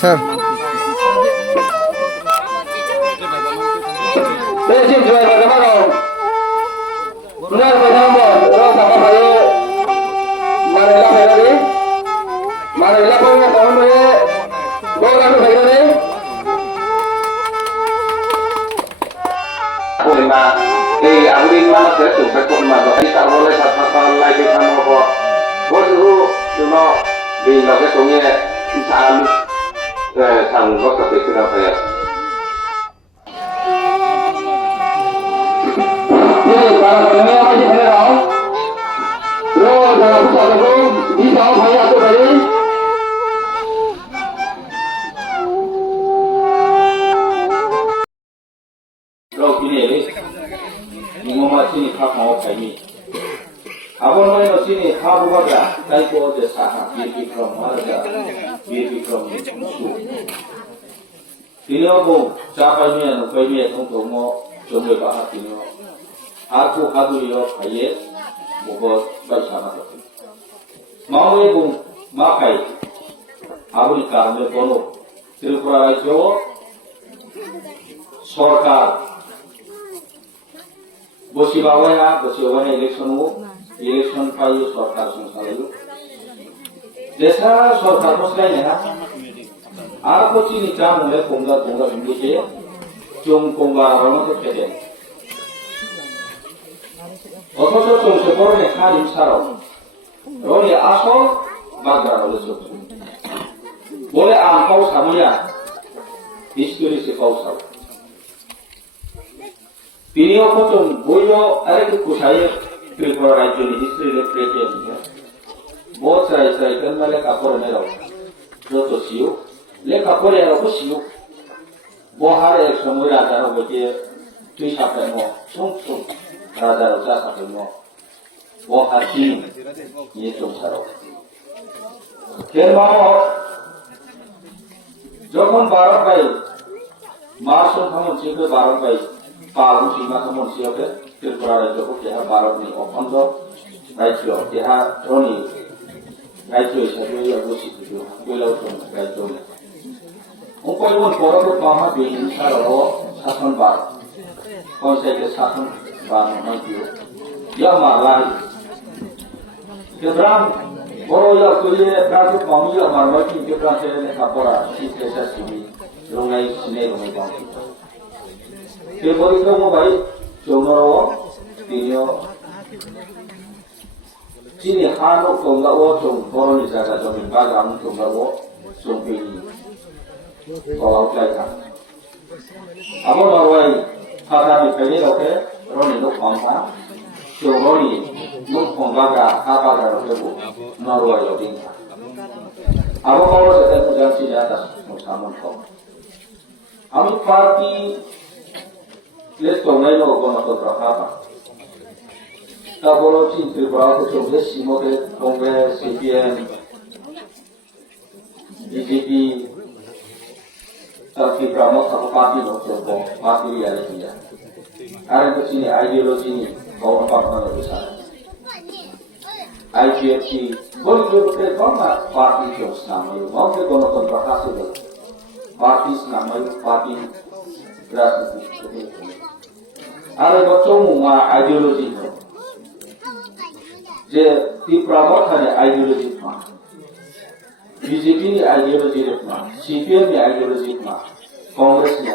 Sir thì anh Linh nó sẽ từng phải cùng mà đi tạo lên thật lại cái thằng nó có vô thứ nó vì nó cái số nghe thằng thằng có tập thể nào phảiนี่การคนนี้ไม่ใช่แค่เราเราจะผู้ชายคนนี้ที่เราพยายามตัวไปเราที่นี่มีมุมมาที่นี่ข้าของใครมีอาวุธไม่มาที่นี่ข้ารู้ว่าจะใครก็จะสาหัสมีพิกรมมาจะมีพิกรมสู้ที่นี่ก็จะไปเมียนไปเมียของตัวโมจงไปบ้าที่นี่aku hadu yo khaye bobo baisana to mawe bum ma khai abuli karone bono Tripura রাজ্য সরকার বসিবাওয়া election পাই সরকার সংসারালো দেশা সরকার বসলাই না আর কোচি নিচা মনে কোঙ্গা হিন্দুকে Chaum কোঙ্গা রণতে খেতে অথচ চলছে পরনে খালিম ছাড়াও রনি আসল বাগড়া হলে চলছে বলে আমকাও সামিয়া হিস্টোরি সে কৌশল তিনিও প্রথম বইও আরেকটু কুশাইয়ে ত্রিপুরা রাজ্যের হিস্ট্রি লেখে বহুত সারাই কেনমালে কাপড় মেরাও যত শিও লেখা পড়ে আর শিও বহার এক সময় রাজার বইকে তুই সাপের মুখ রাজার চা সাপের মুখ বহার তিন নিয়ে সংসারও কেনমাও যখন 12 বাই মার সংখ্যা মঞ্চিকে 12 বাই পালন সীমা মঞ্চিকে ত্রিপুরা রাজ্যকে কেহা 12 নি অখণ্ড রাজ্য কেহা ধনী রাজ্য হিসাবে অবস্থিত কৈলাও রাজ্য উপলব্ধ পরব পাহা বিহিংসার শাসন বার পঞ্চায়েত শাসন বার মন্ত্রী ইয়া মালাই কেব্রাম বড় ইয়া কইলে প্রায় কমি ইয়া মারমাই কি কেব্রাম সেনে কাপড়া শিক্ষা শিবি রঙাই সিনে রঙাই বাকি কে বলিকম ভাই চৌনরও তিনিও চিনি হানো কংগাও চৌ বড়নি জায়গা জমি বাগান কংগাও চৌপিনি কলাও চাইতা আবার নরওয়াই ফাদানি ফেলে ওকে রনি লোক পাম্পা চৌরনি লোক কংগাগা কাবাগা রকেবো নরওয়াই লদিনকা আবার বড় সেটা বুঝাচ্ছি যাতা সামন কম আমি পার্টি লেস কংগাইনো গণতন্ত্র হাবা তারপর ত্রিপুরা কংগ্রেস সিমতে কংগ্রেস সিপিএম বিজেপি ত্রিপুরা মতো পার্টি হচ্ছে পার্টি রিয়ালিটি আর একটা চিনি আইডিওলজি গণ পার্টনার বিষয় আইপিএফটি বলতে গণনা পার্টি নামায় মধ্যে গণতন্ত্র হাসিল পার্টি নামায় পার্টি রাজনীতি আর চৌমুমা আইডিওলজি যে ত্রিপুরা মথানে আইডিওলজি মা বিজেপি ની આઈડિયોલોજી માં સીપીએમ ની આઈડિયોલોજી માં કોંગ્રેસ ની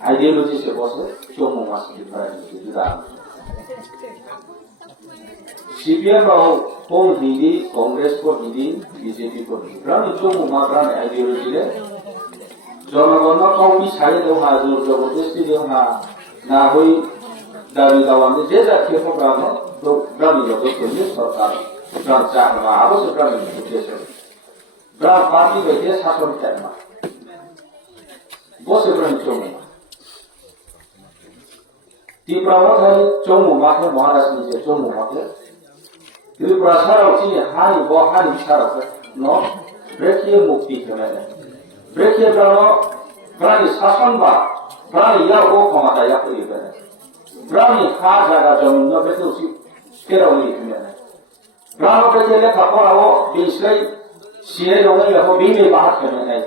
આઈડિયોલોજી से બોસે ચોમો માસ ડિફરન્ટ જુદા सीपीएम रो કોણ હિન્દી કોંગ્રેસ को हिंदी बीजेपी को प्राणी ચોમો માં प्राणी आइडियोलॉजी ले জনগণ কওপি ছাড়ে দেওয়া জোর জবরদস্তি দেওয়া না হই দাবি দাওয়ানে যে জাতীয় প্রোগ্রাম তো গ্রামীণ লোকের সরকার চাকমা আবশ্যক গ্রামীণ উদ্দেশ্য গ্রাম পার্টি বেঁধে শাসন চাকমা বসে গ্রামীণ চৌমুমা ত্রিপুরা মথারি চৌমুমাকে মহারাষ্ট্র যে চৌমুমাকে ত্রিপুরা ছাড়াও চিনি হানি হানি ছাড়াও ন ব্রেকিয়ে মুক্তি খেলে ব্রেকিয়ে প্রাণী শাসন বা প্রাণী ইয়া ও ক্ষমতা ইয়া করিবে প্রাণী হা জায়গা জমিন বেঁধে केरावली में ब्राह्मण के चले खपर आओ बीसले सीने लोगों ने वो बीमे बाहर करने नहीं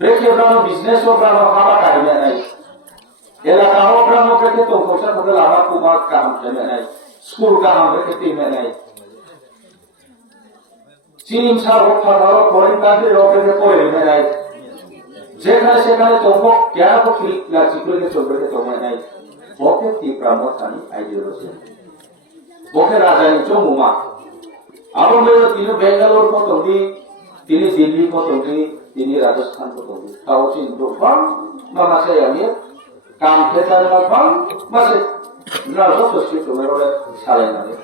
ब्रेक ब्राह्मण बिजनेस और ब्राह्मण खावा करने नहीं इलाकाओं ब्राह्मण के तो कोसा बदल आवा कुमार काम करने नहीं स्कूल का हम के टीम में नहीं चीन सा वो खावा फॉरेन कंट्री लोग के कोई में नहीं जेखाने सेखाने तो वो क्या वो क्लिक ना चिकल के चोर के तो में नहीं वो के ती ब्राह्मण खानी आइडियोलॉजी वो के राजा ने जो मुमा अब मेरे तीनों बेंगलोर को तो भी तीनों दिल्ली को तो भी तीनों राजस्थान को तो भी काउचिन तो फन मामा से यानी काम के सारे में फन मसे राजो तो सिर्फ मेरे वाले साले ना ले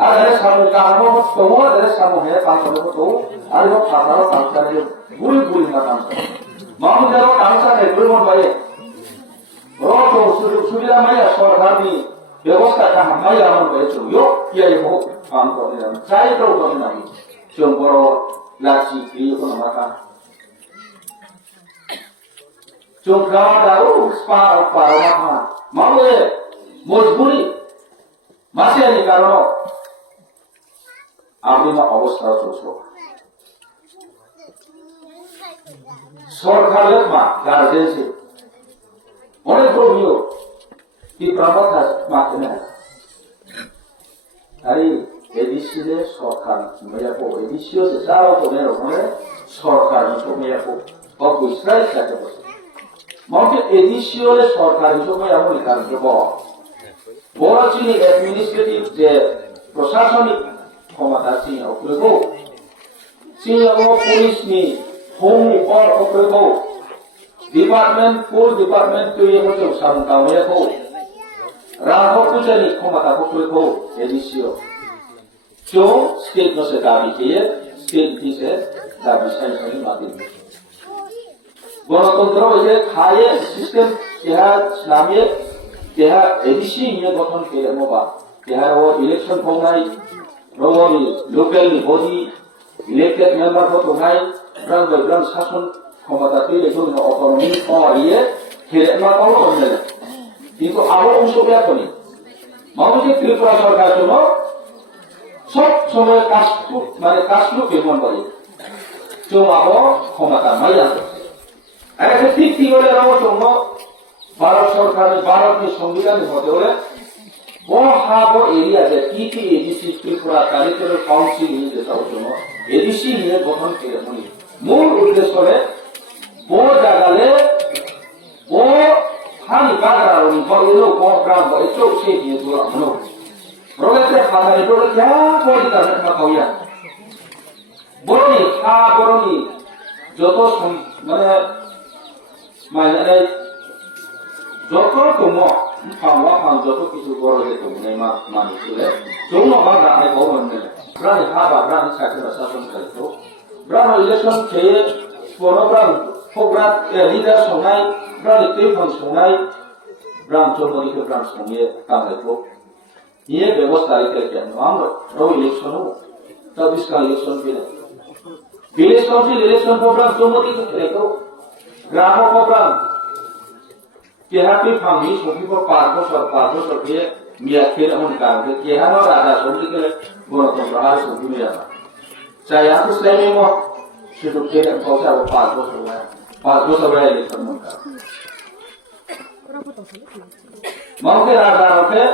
अगर सामने काम हो तो वो अगर सामने है काम हो तो अरे वो खाता हो काम करे बुरी बुरी ना काम करे मामू जब काम करे बुरी मन भाई वो तो सुविधा में है सरकार भी व्यवस्था का हम नहीं आवन बेचो यो ये हो काम करने ना चाहे तो करने नहीं क्यों करो लाची ये को हमारा क्यों गाँव दारू स्पा और पारवा का मामू ये मजबूरी मासे निकालो आपने ना अवस्था सोचो सरकार लेमा गार्जियन से उन्हें तो भी हो कि प्रबंधक माध्यम है अरे एडिसी ने सरकार मेरे को एडिसी से सारा तो मेरे को सरकार ने मेरे को और गुजरात से तो मौके एडिसी ने सरकार ने मेरे को निकाल के बोला चीनी एडमिनिस्ट्रेटिव जे प्रशासनिक क्षमता चीनी अपने को चीनी वो पुलिस ने होम और अपने को डिपार्टमेंट फुल डिपार्टमेंट के ये मुझे सामना मेरे को राघव कुछ नहीं क्षमता को कोई को एडिसियो जो स्टेट में से दाबी किए स्टेट की से दाबी साइंस माती गणतंत्र ये खाए सिस्टम क्या इस्लामी क्या एडिसी ये गठन किए मोबा क्या वो इलेक्शन होंगे रोवरी लोकल बॉडी इलेक्टेड मेंबर को तो है ब्रांड शासन क्षमता के लिए जो ऑटोनॉमी और ये खेल में कौन होने लगे কিন্তু আবার অংশ বেয়া করি মামুজি ত্রিপুরা সরকার জন্য সব সময় কাজটু মানে কাজটু কেমন করে জমাবো ক্ষমতা মাইয়া একটা ঠিক কি বলে রাও জন্য ভারত সরকারের ভারতের সংবিধানের মধ্যে বলে ও হাবো এরিয়াতে কি কি এডিসি ত্রিপুরা কারিকুলার কাউন্সিল নিয়ে যেতাও জন্য এডিসি নিয়ে গঠন করে মনি মূল উদ্দেশ্য করে ও জায়গালে ও हानि बाजार और बड़े प्रोग्राम बड़े चौक से ये तो हमनो प्रोग्राम से खाना है तो क्या कोई करने का कोई बोलोनी जो तो मैंने जो तो मो हम जो तो किसी बोलो दे तो नहीं मानी चले जो ना बात आने को बनने ब्रांड हाबा ब्रांड साथ शासन करे तो ब्रांड इलेक्शन के प्रोग्राम लीडर सोनाई ब्रांड टेलीफोन सोनाई ब्रांड चौधरी के ब्रांड सोनिए काम है तो ये व्यवस्था लेकर के हम रो इलेक्शन हो तब इसका इलेक्शन भी नहीं village council election programme Chaudhary के करे तो ग्रामों प्रोग्राम क्या कि फामी सोफी को पार्को सर के मिया खेल हम काम के क्या ना राजा सोफी के बोलो तो बाहर सोफी में जाना चाहे यहाँ तो स्लेम में सिर्फ के कौशल वो पार्को सब है इलेक्शन में मौके राजा के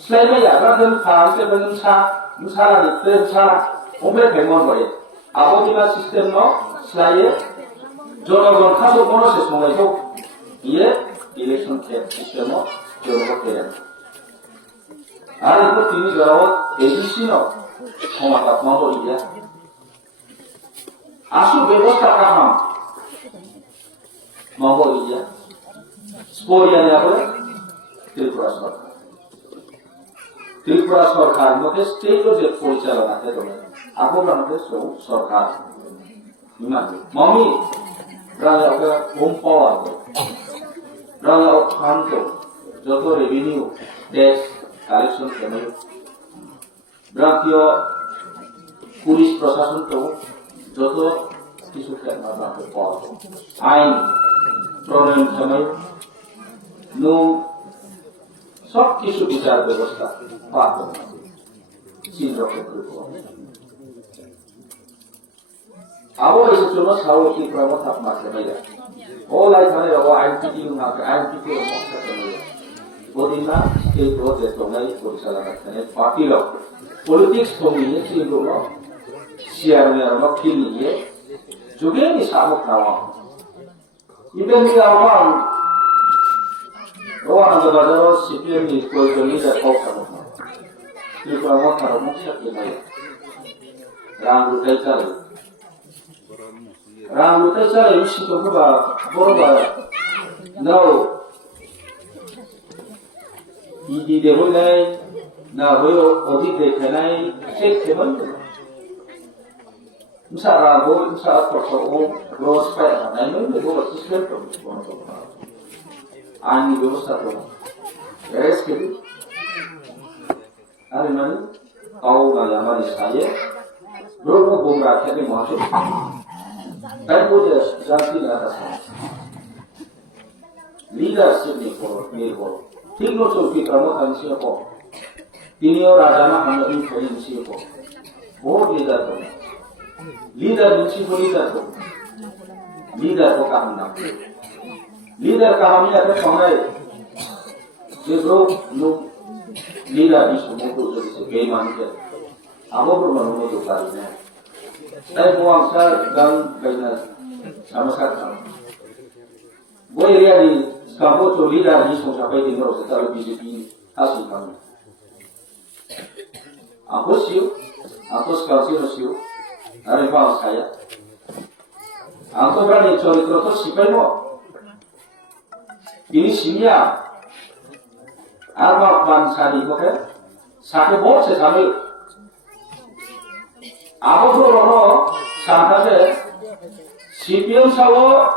स्लेम में जाकर हम खान से बन मुसारा निकले मुसारा उम्र फेमस बड़े अब जिला सिस्टम नो स्लाइए जो लोग खासो कोनो से समय तो ये इलेक्शन के सिस्टम नो जो लोग करें आज तो तीन जगह एजेंसी नो क्षमता मांगो लिया आशु व्यवस्था का हम मांगो लिया स्पोरिया ने बोले त्रिपुरा सरकार मते स्टेट जो परिचालना है तो आपको मते सरकार मम्मी राजा का होम पावर राजा खान को जो तो रेवेन्यू टैक्स कलेक्शन करने राज्य पुलिस प्रशासन को जो तो किसी करना बाकी पावर आइन प्रोग्राम समय नो সব কিছু বিচার ব্যবস্থা পাঠ চিন রক্ষা করব আবো এসে চলো সাও কি প্রমাণ থাক মাসে ভাইয়া ও লাই থানে ও আইনটি না আইনটি সমস্যা করে বদিনা এই প্রজেক্ট তোমরা পরিচালনা করেন পার্টি লোক পলিটিক্স তোমরা চিন রলো 시야를 먹히기에 주변이 사목 나와 이변이 나와 로아는 저마저 CPM이 보여주니까 더욱하고 그리고 아무타로 목시작되나요 랑루 때짜리 유시도 그가 뭐가 너 이디 대본에 나 왜요 어디 대체나이 책 Insarago, insarago, prospera, na ino yung mga siswento mo ito. Ani ବ୍ୟବସ୍ଥା to. Yes, kedi. Ari mani, kau na yamani saye. Bromo bomra kedi macho. Tai boje janti na rasa. Leadership ni ko. Tigno so ki kamo kansiya ko. Tinio rajana hanya in koinsiya ko. Bahut leader to. Leader नीचे को leader को काम ना leader का हम ये समय जो लोग लीडर इस मोटो जैसे बेईमान के आमों पर मनों जो कार्य है ताकि वो अक्सर गंग कहना समस्या था वो एरिया दी काबो जो लीडर इस मोटा पे दिन रोज़ तालो बीजेपी हासिल करना आपको सियो आपको स्काउट सियो Ari bang saya, aku berani cari terus siapa mo? Ini simia, apa bangsa ni kok? Sakit bos sekali. Aku tu orang sampai CPM sawo,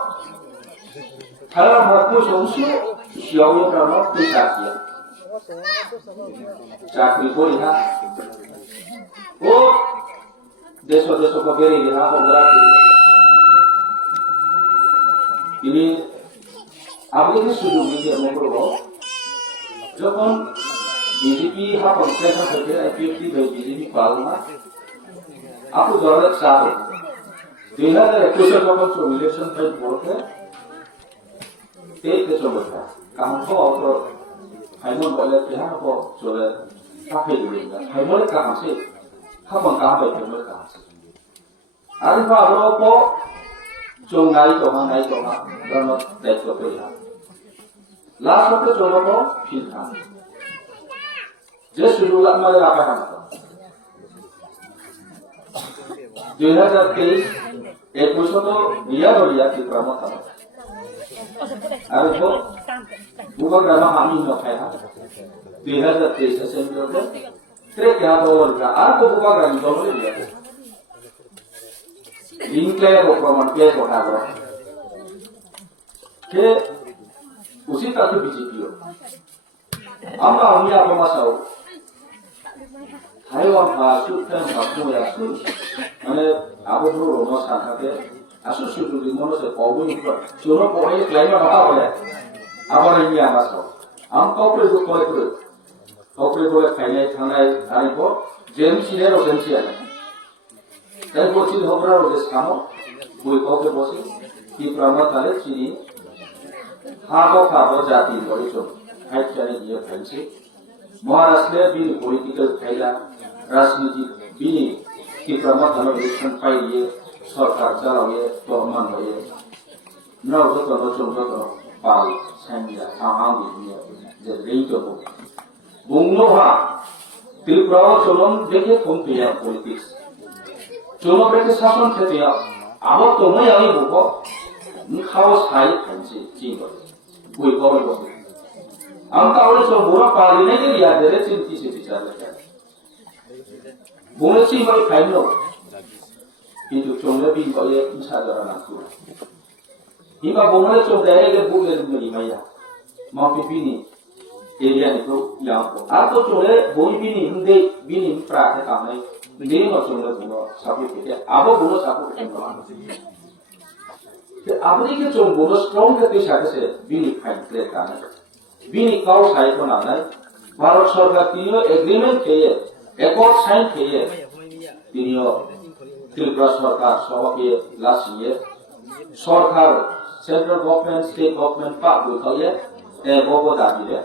kalau aku sungsu, siapa yang kita dia? Cakri boleh tak? Oh. Deso ko beri lihat berarti ini abis ini sudah dia menguruh jokon BJP hapon saya kerja IPFT dari BJP palma aku jalan satu dia ada ekosistem jokon so election fight boleh take coba kamu kau atau kamu boleh dia apa coba apa itu kamu boleh kamu sih 한번 가봐야 되는 거 알파로 po chung nai chonga dano dai to pe ya last ko chonga ko phil tha je shuru la ma la pa ha 2023 21 to dia roya ki prama tha আর তো উপগ্রাম আমি ন খাই না 2023 से Trek ya dolar ka, aku buka kan dolar dia. Inkle ko proman ke ko ha bro. Ke usi ta to BJP yo. Amma ami apa masau. Haiwan ba su kan ba ko ya su. Mane abu ro no sa ha ke asu su tu mono se ko bu ni ko. Suno ko ai climate ba ha. Abar ni ya masau. Am ko pre ko ko Okey boleh kaya tangai hari ko JMC le JMC ada. Dan bocil hobra rodes kamu, bui okey bosi di pramat kale ciri habo jati bori so. Hai cari dia fancy. Maharashtra bini political kaya राजनीति bini di pramat kale election fight ye sarkar jalao ye torman ye. Nau to pal sanya ahang ye jadi itu Bungloha, Tilprao Cholon দেখে CompTIA politics চলো ব্রেকে শাসন খেতে আবার তোমায় আমি বুকো খাও সাই খানছি চিন বই কবে বসে আমি তাহলে চল বুড়া পারি নাই যে ইয়া দেরে চিন্তি সে বিচার লেখা বলেছি বলে খাইলো কিন্তু চলে বিন বলে ইচ্ছা করা না করে ইবা বলে চল দেয় যে বুকে দুই মাইয়া মাফিপিনি area itu yang atau cule bui bini hindi bini praktek kami ini nggak cule buno sapi kita apa buno sapi kita apa ini cuma buno strong tapi saya bini kain klik kan bini kau saya pun ada Bharat সরকার তিনিও agreement খেয়ে accord sign খেয়ে তিনিও ত্রিপুরা সরকার সহকে লাসিয়ে সরকার central government state government পাক বুঝাইয়ে Bob দাবিলে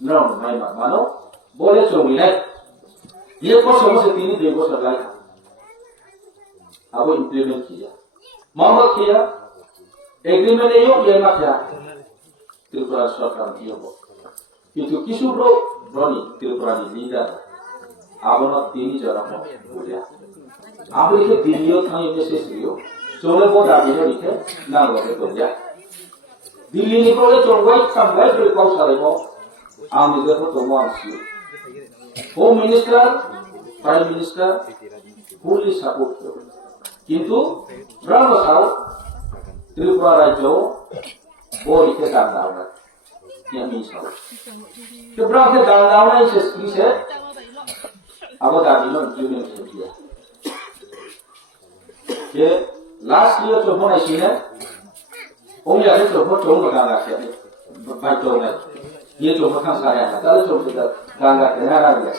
নরম মাইমা মানো বলে চমিলে ये को समझे तीन देवो सरकार अब इम्प्लीमेंट किया मामला किया एग्रीमेंट ये ये ना क्या त्रिपुरा सरकार किया वो किंतु किशोर लोग बनी त्रिपुरा की लीडर अब ना तीन जरा हो बोलिया अब इसे दिल्ली था ये मैसेज लियो चोले बहुत आगे है लिखे ना लोगे तो क्या दिल्ली निकोले चोंगवाई संभाल फिर कौन सारे वो आम इधर तो मान सी home minister prime minister fully support kyo kintu brahma sao tripura rajyo bori ke dandauna yami sao ke brahma ke dandauna is se abo dadino implement kiya ke last year to hona shine om ya to ho chong ga ga se bai to ne ye to ho khang sa ya ta le to ga ga ga ra ya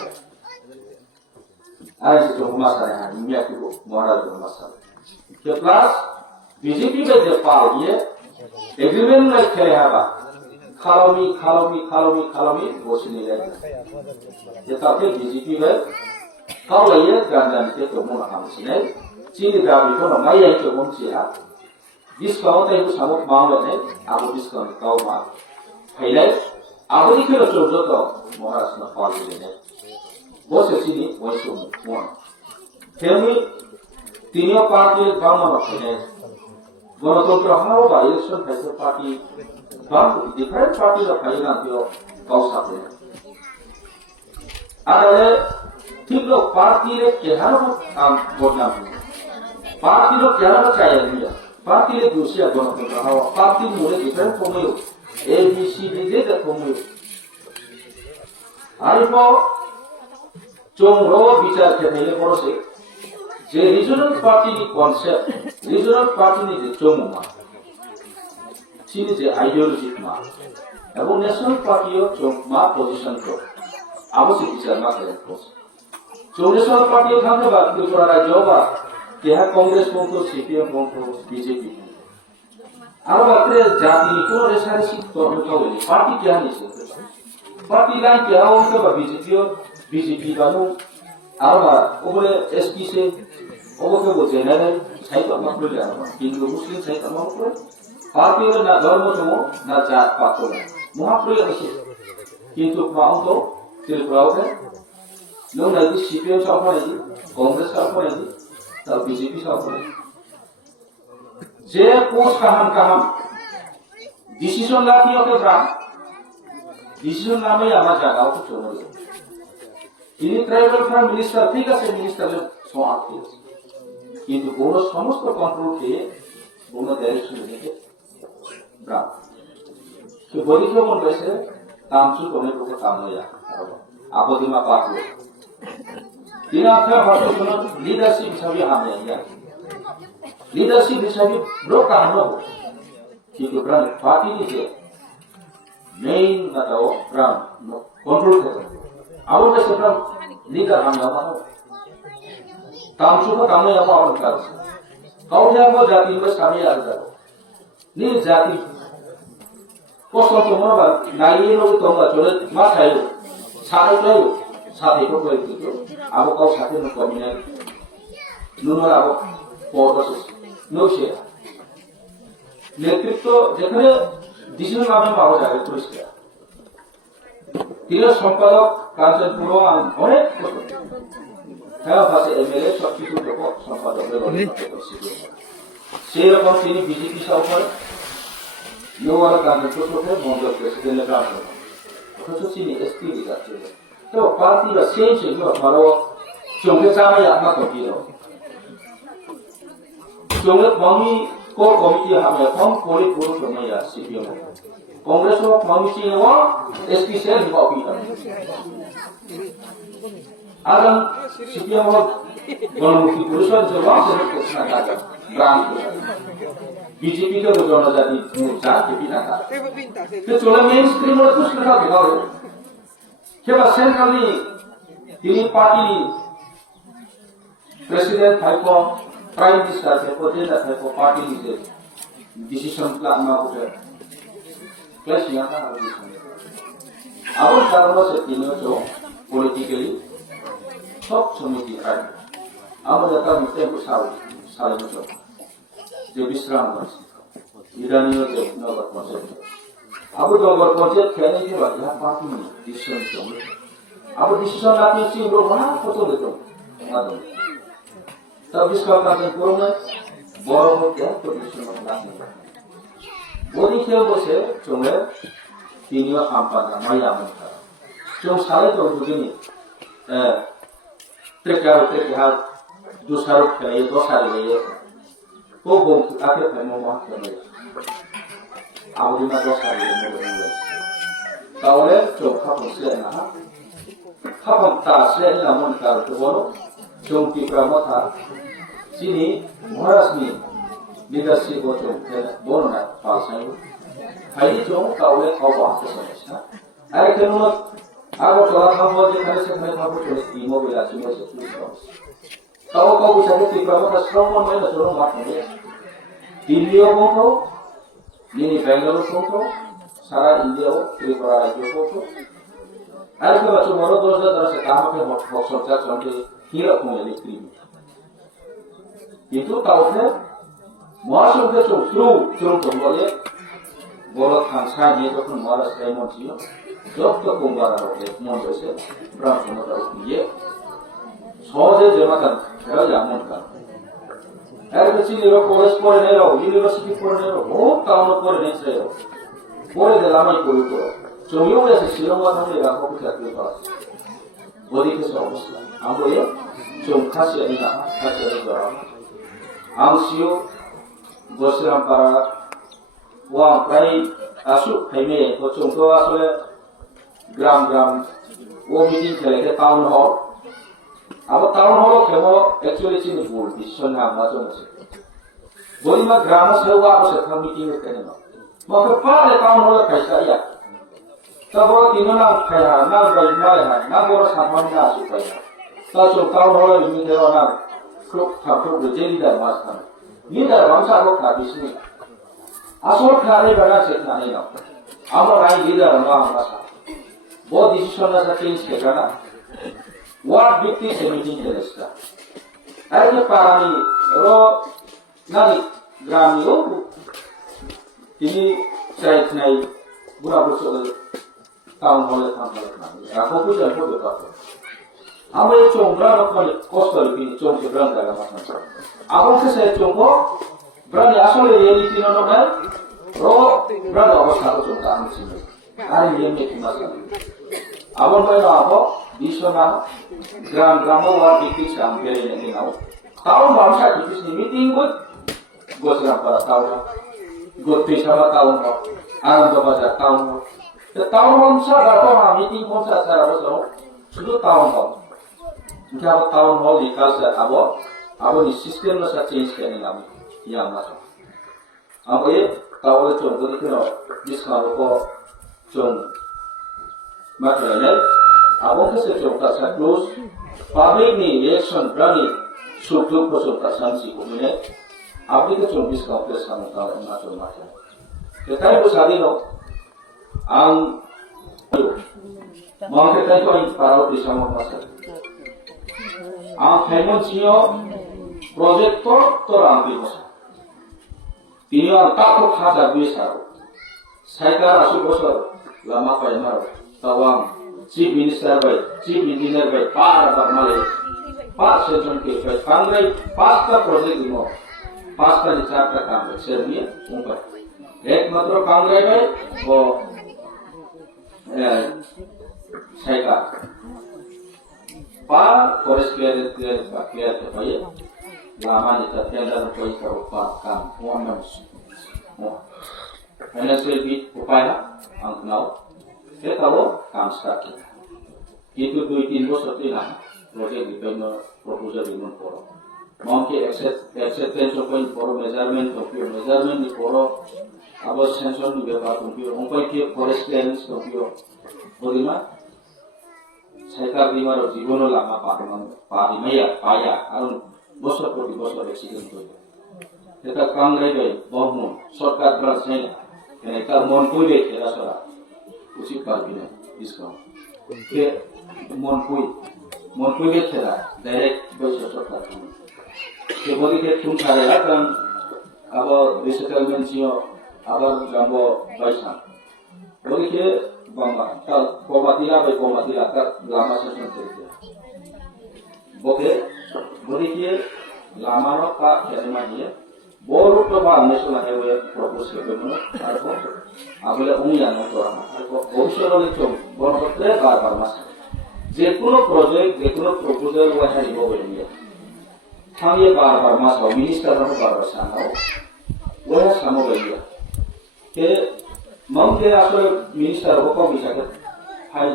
आज जो मसाला है दुनिया की वो model जो मसाला के plus BJP में जो पाल ये एग्रीमेंट में खेले हैं बा खालोमी वो सुनी है ये ताकि बीजेपी में कौ लगे गांजा में तो मुना हम सुने चीनी दाबी को ना मैं यही तो मुझ से है डिस्काउंट है कुछ हमको मांगने हैं आप डिस्काउंट कौ मार पहले आप दिखे तो जो तो महाराष्ट्र में पाल लेने Bos sini waisu mon. Kami tinio parti bama nakne. Ganatantra hao ba election kaise party bam different party la khai na dio kausa pe. Adale ठीक लोग पार्टी रे केहानो काम बोलना है. पार्टी लोग केहानो चाहिए दिया. पार्टी रे दूसरी गणतंत्र हao पार्टी मोरे different form A B C D जे फॉर्म आइपो चोंगरो विचार के थैले पड़ोसे जे रीजनल पार्टी की कॉन्सेप्ट रीजनल पार्टी ने जे चोंगमा चीनी जे आइडियोलॉजी मा एवं नेशनल पार्टी और चोंगमा पोजीशन को आवश्यक विचार ना करें को जो नेशनल पार्टी का हम बात कर रहा है जो बात क्या कांग्रेस को तो सीपीएम को बीजेपी अब अपने जाति को रेसारे सिख तो हम क्या बोले पार्टी क्या नहीं सकते पार्टी लाइन क्या हो उनका बीजेपी और बीजेपी का नो आवा ओबले एसपी से ओबके वो जेनरल साइड में मत ले आवा हिंदू मुस्लिम साइड में मत ले पार्टी में ना धर्म तो ना जात पात तो महाप्रलय है किंतु पाओ तो त्रिपुरा है नो ना कि सीपीएम साफ है कांग्रेस साफ है तब बीजेपी साफ है जे पोस्ट का हम डिसीजन लातियों के ब्रांड डिसीजन नाम ही हमारा जगह को चुनो ini tribal farm minister ঠিক আছে মিনিস্টারের সমাজ কিন্তু বড় সমস্ত কন্ট্রোল খেয়ে বড় ডাইরেকশন দিকে ব্রা তো বড়ি কেমন বেশে কামচু কোনে কোনে কাম হইয়া আপদিমা পাতলো দিনা था হয়তো কোন লিডারশিপ হিসাবে আমি আইয়া লিডারশিপ হিসাবে ব্রো কানো কিন্তু ব্রা পার্টি যে মেইন বাটাও ব্রা কন্ট্রোল করে अब मैं सोच रहा हूँ लीडर हम यहाँ हो काम शुरू काम नहीं यहाँ और कर कौन है वो जाति में सामने आ जाओ नहीं जाति पोस्ट तो मना बात नाई लोग तो मत चले मत है सारे को कोई तो अब कौ साथे में कोई नहीं नूनर अब पौधों से नो से नेतृत्व देखने डिसीजन लाने में आवाज आ रही पुलिस क्या तीनों संपादक कांचन पुरो अनेक है भाषा एमएलए सब किसी को संपादक में लोग शेर और चीनी बीजेपी से ऊपर यो वाला कांचन पुरो है मंडल प्रेसिडेंट ने काम किया तो चीनी एसपी भी जाते हैं तो पार्टी का सेम से जो हमारा चौंके चाहे अपना करती है चौंके मम्मी को कमिटी हमें कम कोई पूरा करने या सीपीएम कांग्रेस को मम्मी वो एसपी से कॉपी कर अगर सीपीएम वो गणमुखी पुरुषों जो वहाँ से कितना काटा ब्रांड बीजेपी का जो जाति मोर्चा के बिना था तो चोला मेन स्ट्रीम में कुछ करना दिखाओ Keba centrally, ini party president thaipo, prime minister thaipo, jenderal thaipo party ni decision plan ma udah. Plus yang kan harus disini. Awal karena setino jo politically top committee kan. Awal datang mesti besar saling jo. Jadi serang masih. Iranian jo nomor konsep. Abu nomor konsep kayaknya itu adalah party ni decision jo. Abu decision nanti sih berapa foto betul. Ada. Tapi sekarang yang kurang borong ya decision nanti. Bodi kyo bose chunge tiniwa hampa na maya mata chung sare to bugini trekar dusaro khaye dosare ye ko bom ake phamo ma kame abudi ma dosare ye mo le tawle chung khapon se na khapon ta se na mon ka to bolo chung ki pramotha sini maharasmi leadership of born at Pasay. I don't call it of officers. I cannot. I will tell how much I can say about the immobilization of the shops. How we shall be from a strong one when the strong one. India photo, Nini Bangalore photo, Sarah India, Tripura photo. I will tomorrow those that are a camp of Foxtrot on the here of the Itu tahu Masuk ke curung boleh bolot hamsa ni tu pun malas saya moncio, doktor kumbara boleh moncio se, berang semua tahu dia, soalnya jemaatan kalau jangan kan. Ada sini lo college pun ada lo, university pun ada lo, oh tahun pun ada saya, pun ada lama ikut itu. Cuma yang sesuatu macam ni lah, aku cakap lepas. Bodi kesombong, ambo ya, cuma kasih ini lah, kasih ada berapa. Amsio Gosram para wang prai asuk haime ko chungto asole gram wo meeting chale ke town hall abo town hall kemo actually chini bol decision ha ma chong se boli ma gram se wa ko se tham meeting ke ne ma ko pa le town hall kaisa ya tabo tinona khaya na bai ma na bo sa ma na asu kai ta chong town hall ni de wa na ko tha ko de jeli da ma sa Leader bangsa ko khabis ni. Asal khare bana chetna nahi na. Amar rai leader rangwa bangsa. Bo decision na sa change ke kana. What big thing meeting delesta. Aje parani ro nani grami o ini saya nai guna bersol tahun boleh tambah lagi. Aku pun jangan berdoa. Amai combra nak kostal ini com seberang dalam macam. Abang saya coba berani asal reality normal, ro berani awak satu contoh ambil sini. Hari ini ni masalah. Abang mahu apa? Bisma gram awak dikit sampai ini tahu. Tahu bangsa dikit ni meeting good, gua sedang pada tahu. Gua pisah tahu. Alam tu baca tahu. Tahu bangsa dapat meeting bangsa saya rasa sudah tahu. Jika tahun hal dikasih abo ni sistem nasa change kene nami yang masuk. Abo ye tahun itu contoh itu no diskon ko contoh material abo kese contoh sa close public ni election berani subjek ko contoh sanksi ko ni abo itu contoh diskon plus sama tahun masuk macam. Tetapi bu sadi no ang mau kita itu parau di sama masuk. Ang Hemoncio project to rambi bosa. Tini ang takut hada besar. Saya rasul bosor lama payah tawang chief minister baik, chief engineer baik, par male, par sejon ke baik, kangrai pasta project imo, pasta ni chapter kangrai sernia umpai. Ek matro kangrai baik, o saya Par forest clear ke payah, lama ni terkena terkait terupa kam, orang financial bit upaya ang kenal, saya tahu kam start. Itu 2-3 bos seperti mana, project depend proposal di mana poro. Mungkin acceptance of point poro measurement di poro, abos sensor di beberapa computer, mungkin forest clearance computer, bagaimana? Cycle বিমার জীবন লামা পায়া আর বছর প্রতি বছর accident হয়ে এটা কামড়াইবে বহু সরকার plus নেই তার মন কইবে খেলা সরা উচিত পারবি না ডিসকাউন্ট মন কইবে খেলা ডাইরেক্ট বৈশ্য সরকার সেগুলিকে থুম ছাড়ে কারণ আবার রিসেটেলমেন্ট ছিল আবার গাম্ব পয়সা ওদিকে কমাতিলা তার লামা শাসন করেছে বকে ওদিকে লামানো কা খেলমা নিয়ে বড় বা ন্যাশনাল হাইওয়ে প্রপোজ করবেন আর আগলে উমিয়ানো করা আর ভবিষ্যতে চোখ বড়পত্রে বারবার মাসে যে কোনো প্রজেক্ট যে কোনো প্রপোজাল ওয়া হারিব বলে থামিয়ে বারবার মাসাও মিনিস্টার বারবার সানাও ওয়া সামো গইয়া কে মমকে আসলে মিনিস্টার হকম বিশাকে হাই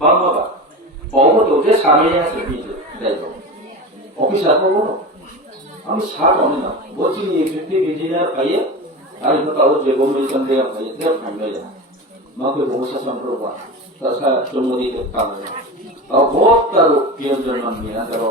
বাংলা বহুত ওকে সামনে আছে বিজে যাইব অফিসার হবো আমি 60 অনেক না বলছি এই 50 ইঞ্জিনিয়ার পাইয়ে আর হতাও যে গভর্নমেন্ট দেয়া পাইয়ে দেব ফাইনাল যা মাকে ভবিষ্যৎ সম্পর্ক তাছাড়া চমুদি কাম তাও বহুত তার পিয়ন জন্ম নিয়ে তার